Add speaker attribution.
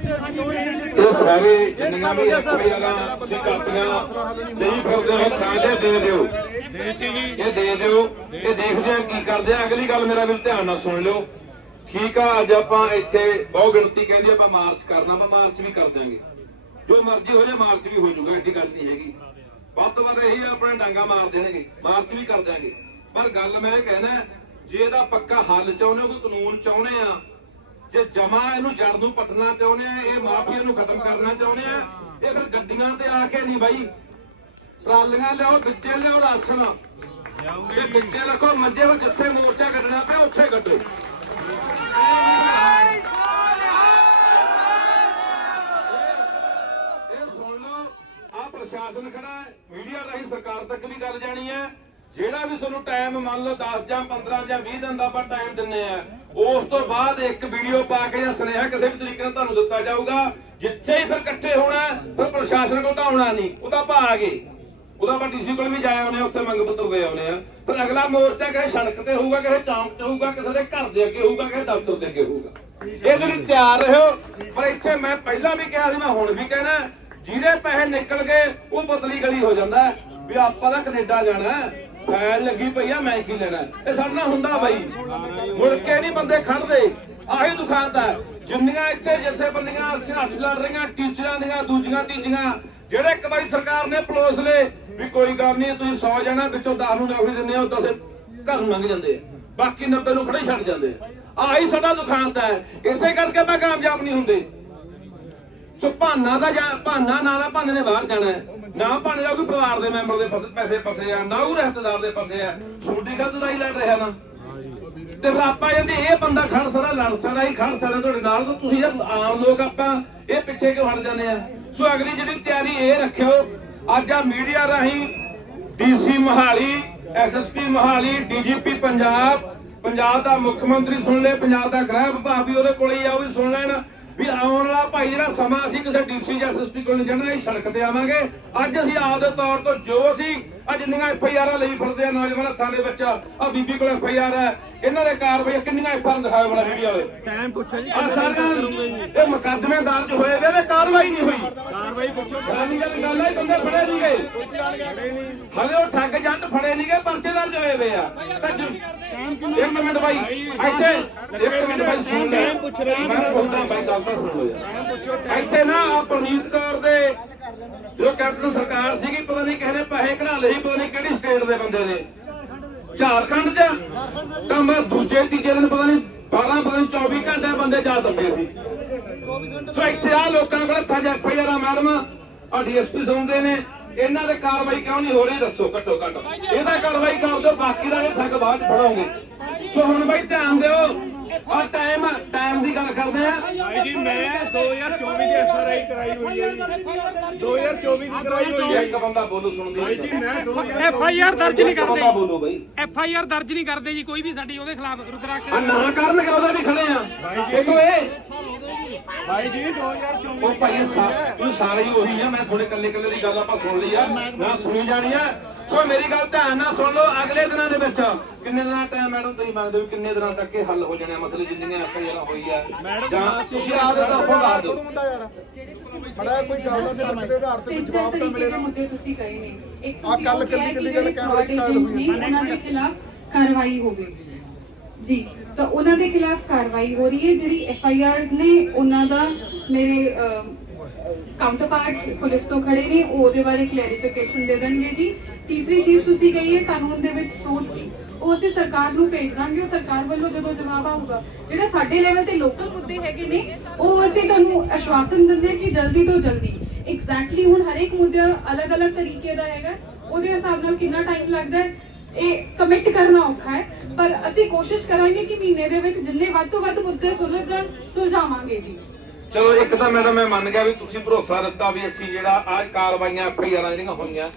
Speaker 1: ਇਹ ਸਾਰੇ ਜਿੰਨੀਆਂ ਵੀ ਐਫਆਈਆਰਾਂ ਤੁਸੀਂ ਕਾਪੀਆਂ ਨਹੀਂ ਫਿਰਦੇ ਹੋ ਸਾਂਝੇ ਦੇ ਦਿਓ। ਇਹ ਦੇ ਦਿਓ ਇਹ ਦੇਖਦੇ ਆ ਕੀ ਕਰਦੇ ਆ। ਅਗਲੀ ਗੱਲ ਮੇਰਾ ਵੀ ਧਿਆਨ ਨਾਲ ਸੁਣ ਲਿਓ। ਠੀਕ ਆ ਅੱਜ ਆਪਾਂ ਇੱਥੇ ਬਹੁ ਗਿਣਤੀ ਕਹਿੰਦੀ ਆਪਾਂ ਮਾਰਚ ਕਰਨਾ ਆਪਾਂ ਮਾਰਚ ਵੀ ਕਰ ਦਾਂਗੇ ਜੋ ਮਰਜ਼ੀ ਹੋ ਜਾਏ ਮਾਰਚ ਵੀ ਹੋ ਜਾਊਗਾ ਐਡੀ ਗੱਲ ਨਹੀਂ ਹੈਗੀ। ਵੱਧ ਤੋਂ ਵੱਧ ਇਹੀ ਆ, ਆਪਣੇ ਡਾਂਗਾ ਮਾਰ ਦੇਣਗੇ ਮਾਰਚ ਵੀ ਕਰ ਦਾਂਗੇ ਪਰ ਗੱਲ ਮੈਂ ਇਹ ਕਹਿਣਾ ਜੇ ਇਹਦਾ ਪੱਕਾ ਹੱਲ ਚਾਹੁੰਦੇ ਹੋ ਕੋਈ ਕਾਨੂੰਨ ਚਾਹੁੰਦੇ ਆ ਜੇ ਜਮਾ ਇਹਨੂੰ ਜੜ ਨੂੰ ਪੱਟਣਾ ਚਾਹੁੰਦੇ ਆ, ਇਹ ਮਾਫੀਆ ਨੂੰ ਖਤਮ ਕਰਨਾ ਚਾਹੁੰਦੇ ਆ, ਇਹ ਫਿਰ ਗੱਡੀਆਂ ਤੇ ਆ ਕੇ ਨਹੀਂ ਬਾਈ। ਟਰਾਲੀਆਂ ਲਿਆਓ, ਵਿੱਚੇ ਲਿਆਓ ਰਾਸ਼ਨ। ਤੇ ਵਿੱਚੇ ਰੱਖੋ ਮੱਝੇ ਵਿੱਚ ਜਿੱਥੇ ਮੋਰਚਾ ਕੱਢਣਾ ਪਿਆ, ਉੱਥੇ ਕੱਢੋ। ਇਹ ਸੁਣ ਲਓ ਆ ਪ੍ਰਸ਼ਾਸਨ ਖੜਾ ਹੈ, ਮੀਡੀਆ ਰਾਹੀਂ ਸਰਕਾਰ ਤੱਕ ਵੀ ਗੱਲ ਜਾਣੀ ਹੈ। ਜਿਹੜਾ ਵੀ ਤੁਹਾਨੂੰ ਟਾਈਮ ਮੰਨ ਲਓ 10 ਜਾਂ 15 ਜਾਂ 20 ਦਿਨ ਦਾ ਆਪਾਂ ਟਾਈਮ ਦਿੰਨੇ ਆ, ਉਸ ਤੋਂ ਬਾਅਦ ਇੱਕ ਵੀਡੀਓ ਪਾ ਕੇ ਜਾਂ ਸੁਨੇਹਾ ਕਿਸੇ ਵੀ ਤਰੀਕੇ ਨਾਲ ਤੁਹਾਨੂੰ ਦਿੱਤਾ ਜਾਊਗਾ। ਜਿੱਥੇ ਹੀ ਫਿਰ ਇਕੱਠੇ ਹੋਣਾ ਫਿਰ ਪ੍ਰਸ਼ਾਸਨ ਕੋਲ ਤਾਂ ਆਉਣਾ ਨਹੀਂ। ਉਹ ਤਾਂ ਆਪਾਂ ਆ ਗਏ। ਉਹਦਾ ਆਪਾਂ ਡੀਸੀ ਕੋਲ ਵੀ ਜਾਏ ਆਉਨੇ ਉੱਥੇ ਮੰਗ ਪੱਤਰ ਦੇ ਆਉਨੇ ਆ ਫਿਰ ਅਗਲਾ ਮੋਰਚਾ ਕਿਸੇ ਸੜਕ ਤੇ ਹੋਊਗਾ, ਕਿਸੇ ਚੌਂਕ 'ਚ ਹੋਊਗਾ, ਕਿਸੇ ਦੇ ਘਰ ਦੇ ਅੱਗੇ ਹੋਊਗਾ, ਕਿਸੇ ਦਫ਼ਤਰ ਦੇ ਅੱਗੇ ਹੋਊਗਾ। ਇਹਦੇ ਲਈ ਤਿਆਰ ਰਹੋ। ਪਰ ਇੱਥੇ ਮੈਂ ਪਹਿਲਾਂ ਵੀ ਕਿਹਾ ਸੀ, ਮੈਂ ਹੁਣ ਵੀ ਕਹਿਣਾ ਜਿਹਦੇ ਪੈਸੇ ਨਿਕਲ ਗਏ, ਉਹ ਪਤਲੀ ਗਲੀ ਹੋ ਜਾਂਦਾ ਵੀ ਆਪਾਂ ਤਾਂ ਕੈਨੇਡਾ ਜਾਣਾ ਹੈ। ਲੱਗੀ ਪਈ ਆ, ਮੈਂ ਕੀ ਲੈਣਾ? ਇਹ ਸਾਡੇ ਨਾਲ ਹੁੰਦਾ ਬਾਈ। ਮੁੜ ਕੇ ਨਹੀਂ ਬੰਦੇ ਖੜਦੇ। ਆਹੀ ਦੁਕਾਨ ਜਿੰਨੀਆਂ ਇੱਥੇ ਜਿੱਥੇ ਬੰਦੀਆਂ ਸੰਘਰਸ਼ ਲੜ ਰਹੀਆਂ, ਟੀਚਰਾਂ ਦੀਆਂ, ਦੂਜੀਆਂ ਤੀਜੀਆਂ, ਜਿਹੜੇ ਇੱਕ ਵਾਰੀ ਸਰਕਾਰ ਨੇ ਪਲੋਸ ਲਏ ਵੀ ਕੋਈ ਗੱਲ ਨਹੀਂ, ਤੁਸੀਂ 100 ਜਣਾ ਵਿੱਚੋਂ 10 ਨੂੰ ਨੌਕਰੀ ਦਿੰਦੇ ਹੋ 10 ਘਰ ਨੂੰ ਲੰਘ ਜਾਂਦੇ ਬਾਕੀ 90 ਨੂੰ ਖੜੇ ਛੱਡ ਜਾਂਦੇ ਆਹੀ ਸਾਡਾ ਦੁਕਾਨ ਹੈ ਇਸੇ ਕਰਕੇ ਮੈਂ ਕਾਮਯਾਬ ਨਹੀਂ ਹੁੰਦੇ। ਸੋ ਭਾਨਾ ਦਾ ਭਾਨਾ, ਨਾ ਭਾਨੇ ਨੇ ਬਾਹਰ ਜਾਣਾ ਹੈ। ਨਾ ਭਾਨੇ ਦਾ ਕੋਈ ਪਰਿਵਾਰ ਦੇ ਮੈਂਬਰ ਦੇ ਫਸ- ਪੈਸੇ ਫਸੇ ਆ, ਨਾ ਉਹ ਰਿਸ਼ਤੇਦਾਰ ਦੇ ਫਸੇ ਆ। ਛੋਟੀ ਖਾਤ ਲੜ ਰਿਹਾ ਨਾ। ਤੇ ਫਿਰ ਆਪਾਂ ਜਾਂਦੇ ਇਹ ਬੰਦਾ ਖੜ ਸਕਦਾ, ਲੜ ਸਕਦਾ ਹੀ ਖੜ ਸਕਦਾ ਤੁਹਾਡੇ ਨਾਲ, ਤਾਂ ਤੁਸੀਂ ਯਾਰ ਆਮ ਲੋਕ ਆਪਾਂ ਇਹ ਪਿੱਛੇ ਕਿਉਂ ਹਟ ਜਾਂਦੇ ਆ? ਸੋ ਅਗਲੀ ਜਿਹੜੀ ਤਿਆਰੀ ਇਹ ਰੱਖਿਓ, ਅੱਜ ਆ ਮੀਡੀਆ ਰਾਹੀਂ DC Mohali SSP Mohali DGP Punjab Punjab ਦਾ ਮੁੱਖ ਮੰਤਰੀ ਸੁਣ ਲੈ, ਪੰਜਾਬ ਦਾ ਗ੍ਰਹਿ ਵਿਭਾਗ ਵੀ ਉਹਦੇ ਕੋਲ ਹੀ ਆ, ਉਹ ਵੀ ਸੁਣ ਲੈਣ। ਵੀ ਆਉਣ ਵਾਲਾ ਭਾਈ ਜਿਹੜਾ ਸਮਾਂ ਅਸੀਂ ਕਿਸੇ ਡੀਸੀ ਜਾਂ ਐਸਐਸਪੀ ਕੋਲ ਨਹੀਂ ਜਾਣਾ, ਇਹ ਸੜਕ ਤੇ ਆਵਾਂਗੇ। ਅੱਜ ਅਸੀਂ ਆਪ ਦੇ ਤੌਰ ਤੋਂ ਜੋ ਅਸੀਂ ਆ ਜਿੰਨੀਆਂ ਐਫ ਆਈ ਆਰਾਂ ਲਈ ਫਿਰਦੇ ਆ ਨੌਜਵਾਨ ਹੱਥਾਂ ਦੇ ਵਿੱਚ ਆ ਬੀਬੀ ਕੋਲ ਐਫ ਆਈ ਆਰ ਹੈ। ਇਹਨਾਂ ਦੇ ਕਾਰਵਾਈ ਕਿੰਨੀਆਂ ਐਫ ਆਰ ਦਿਖਾਓ ਬੜਾ ਵੀਡੀਓ ਵਾਲੇ।
Speaker 2: ਟਾਈਮ ਪੁੱਛੋ ਜੀ
Speaker 1: ਆ ਸਾਰੀਆਂ ਇਹ ਮੁਕੱਦਮੇ ਦਰਜ ਹੋਏ ਵੇ ਤੇ ਕਾਰਵਾਈ ਨਹੀਂ ਹੋਈ।
Speaker 2: ਕਾਰਵਾਈ ਪੁੱਛੋ।
Speaker 1: ਗੱਲ ਗੱਲ ਗੱਲ ਹੈ ਬੰਦੇ ਫੜੇ ਨਹੀਂ ਗਏ। ਹਲੇ ਉਹ ਠੱਗ ਜੰਟ ਫੜੇ ਨਹੀਂ ਗਏ ਪਰਚੇ ਦਰਜ ਹੋਏ ਵੇ ਆ। ਇੱਕ ਮਿੰਟ ਬਾਈ ਇੱਥੇ ਇੱਕ ਮਿੰਟ ਬਾਈ ਸੁਣ ਲੈ।
Speaker 2: ਪੁੱਛ ਰਹੇ
Speaker 1: ਮੈਂ ਬੋਲਦਾ ਬਾਈ ਗੱਲ ਤਾਂ ਸੁਣ ਲਓ ਯਾਰ। ਇੱਥੇ ਨਾ ਆ ਪ੍ਰਨੀਤ ਕੌਰ ਦੇ ਜੋ ਕੈਪਟਨ ਸਰਕਾਰ ਸੀਗੀ, ਪਤਾ ਨਹੀਂ ਕਿਸੇ ਨੇ ਪੈਸੇ ਕਢਾ ਲਏ ਪਤਾ ਨਹੀਂ ਕਿਹੜੀ ਸਟੇਟ ਦੇ ਬੰਦੇ ਨੇ। ਝਾਰਖੰਡ ਚ? ਤਾਂ ਮੈਂ ਦੂਜੇ, ਤੀਜੇ ਦਿਨ ਪਤਾ ਨਹੀਂ 12 ਪਤਾ ਨਹੀਂ 24 ਘੰਟੇ ਬੰਦੇ ਜਾ ਦੱਬੇ ਸੀ। ਸੋ ਇੱਥੇ ਆ ਲੋਕਾਂ ਕੋਲ ਹੱਥਾਂ 'ਚ ਐਫਆਈਆਰ ਮੈਡਮ। ਆ ਡੀਐਸਪੀ ਸੁਣਦੇ ਨੇ। ਇਹਨਾਂ ਦੇ ਕਾਰਵਾਈ ਕਿਉਂ ਨਹੀਂ ਹੋ ਰਹੀ? ਦੱਸੋ ਘੱਟੋ ਘੱਟ। ਇਹਦਾ ਕਾਰਵਾਈ ਕਰ ਦਿਓ, ਬਾਕੀ ਦਾ ਇਹ ਠੱਗ ਬਾਅਦ 'ਚ ਫੜੋਗੇ। ਸੋ ਹੁਣ ਬਾਈ ਧਿਆਨ ਦਿਓ। ਆ ਟਾਈਮ ਟਾਈਮ ਦੀ ਗੱਲ ਕਰਦੇ ਆ।
Speaker 2: ਭਾਈ ਜੀ ਮੈਂ 2024 ਦੀ ਐਫਆਰਆਈ ਕਰਾਈ ਹੋਈ ਹੈ ਜੀ। 2024 ਦੀ ਕਰਾਈ ਹੋਈ ਹੈ।
Speaker 1: ਇੱਕ ਬੰਦਾ ਬੋਲੋ ਸੁਣਦੀ
Speaker 2: ਭਾਈ ਜੀ ਮੈਂ 2000
Speaker 3: ਐਫ ਆਈ ਆਰ ਦਰਜ ਨਹੀਂ
Speaker 1: ਬੰਦਾ
Speaker 3: ਕਰਦੇ।
Speaker 1: ਬੋਲੋ ਬਾਈ।
Speaker 3: ਐਫ ਆਈ ਆਰ ਦਰਜ ਨਹੀਂ ਕਰਦੇ ਜੀ ਕੋਈ ਵੀ ਸਾਡੀ ਉਹਦੇ ਖਿਲਾਫ ਰੁਦਰਾਕਸ਼
Speaker 1: ਆ ਨਾ ਕਰਨਗੇ ਉਹਦੇ ਵੀ ਖੜੇ ਆ। ਦੇਖੋ ਇਹ।
Speaker 2: ਭਾਈ ਜੀ 2024
Speaker 1: ਉਹ ਭਾਈ ਸਾ- ਇਹ ਸਾਰੇ ਹੀ ਉਹੀ ਆ ਮੈਂ ਥੋੜੇ ਕੱਲੇ ਕੱਲੇ ਦੀ ਗੱਲ ਆਪਾਂ ਸੁਣ ਲਈ ਆ। ਨਾ ਸੁਣੀ ਜਾਣੀ ਆ। ਸੋ ਮੇਰੀ ਗੱਲ ਧਿਆਨ ਨਾਲ ਸੁਣ ਲਓ ਅਗਲੇ ਦਿਨਾਂ ਦੇ ਵਿੱਚ ਕਿੰਨੇ ਦਿਨਾਂ ਟਾਈਮ ਮੈਡਮ ਤੁਸੀਂ ਮੰਗਦੇ ਹੋ ਕਿੰਨੇ ਦਿਨਾਂ ਤੱਕ ਇਹ ਹੱਲ ਹੋ ਜਾਣੇ ਮਸਲੇ ਜਿੰਨੀਆਂ ਐਫਆਈਆਰ ਹੋਈ ਆ ਜਾਂ ਤੁਸੀਂ ਆਪਦੇ ਤਰਫੋਂ ਦੱਸ ਦਿਓ।
Speaker 4: ਬੜਾ ਕੋਈ ਗੱਲ ਦਾ ਦੇ ਆਧਾਰ ਤੇ ਜਵਾਬ ਤਾਂ ਮਿਲੇ
Speaker 5: ਦੇ ਮੁੱਦੇ ਤੁਸੀਂ ਕਹੇ ਨੇ। ਇੱਕ ਤੁਸੀਂ
Speaker 4: ਕੱਲੀ- ਕੱਲੀ
Speaker 5: ਜਿਹੜੇ
Speaker 4: ਗੱਲ ਕੈਮਰੇ 'ਚ
Speaker 5: fraud
Speaker 4: ਕਾਲ ਹੋਈ
Speaker 5: ਨੇ, ਉਹਨਾਂ ਦੇ ਖਿਲਾਫ ਕਾਰਵਾਈ ਹੋਵੇ। ਜੀ ਤਾਂ ਉਹਨਾਂ ਦੇ ਖਿਲਾਫ ਕਾਰਵਾਈ ਹੋ ਰਹੀ ਹੈ। ਜਿਹੜੀ ਐਫ ਆਈ ਆਰਸ ਨੇ ਉਹਨਾਂ ਦਾ ਮੇਰੇ ਕਾਊਂਟਰਪਾਰਟਸ ਪੁਲਿਸ ਤੋਂ ਖੜੇ ਨੇ, ਉਹ ਉਹਦੇ ਬਾਰੇ ਕਲੈਰੀਫਿਕੇਸ਼ਨ ਦੇ ਦੇਣਗੇ ਜੀ। ਤੀਸਰੀ ਚੀਜ਼ ਤੁਸੀਂ ਕਹੀ ਹੈ, ਕਾਨੂੰਨ ਦੇ ਵਿੱਚ ਸੋਧ ਦੀ। ਉਹ ਅਸੀਂ ਸਰਕਾਰ ਨੂੰ ਭੇਜ ਦਾਂਗੇ, ਸਰਕਾਰ ਵੱਲੋਂ ਜਦੋਂ ਜਵਾਬ ਆਊਗਾ। ਜਿਹੜੇ ਸਾਡੇ ਲੈਵਲ ਤੇ ਲੋਕਲ ਮੁੱਦੇ ਹੈਗੇ ਨੇ, ਉਹ ਅਸੀਂ ਤੁਹਾਨੂੰ ਆਸ਼ਵਾਸਨ ਦਿੰਦੇ ਕਿ ਜਲਦੀ ਤੋਂ ਜਲਦੀ। ਐਗਜ਼ੈਕਟਲੀ ਹੁਣ ਹਰ ਇੱਕ ਮੁੱਦਾ ਅਲੱਗ-ਅਲੱਗ ਤਰੀਕੇ ਦਾ ਹੈਗਾ। ਉਹਦੇ ਹਿਸਾਬ ਨਾਲ ਕਿੰਨਾ ਟਾਈਮ ਲੱਗਦਾ ਹੈ, ਇਹ ਕਮਿਟ ਕਰਨਾ ਔਖਾ ਹੈ। ਪਰ ਅਸੀਂ ਕੋਸ਼ਿਸ਼ ਕਰਾਂਗੇ ਕਿ ਮਹੀਨੇ ਦੇ ਵਿੱਚ ਜਿੰਨੇ ਵੱਧ ਤੋਂ ਵੱਧ ਮੁੱਦੇ ਸੁਲਝ ਜਾਣ, ਸੁਲਝਾਵਾਂਗੇ ਜੀ।
Speaker 1: ਚਲੋ ਇੱਕ ਤਾਂ ਮੈਡਮ ਮੈਂ ਮੰਨ ਗਿਆ ਵੀ ਤੁਸੀਂ ਭਰੋਸਾ ਦਿੱਤਾ ਵੀ ਅਸੀਂ ਜਿਹੜਾ ਆਹ ਕਾਰਵਾਈਆਂ ਐਫਆਈਆਰਾਂ ਜਿਹੜੀਆਂ ਹੋਈਆਂ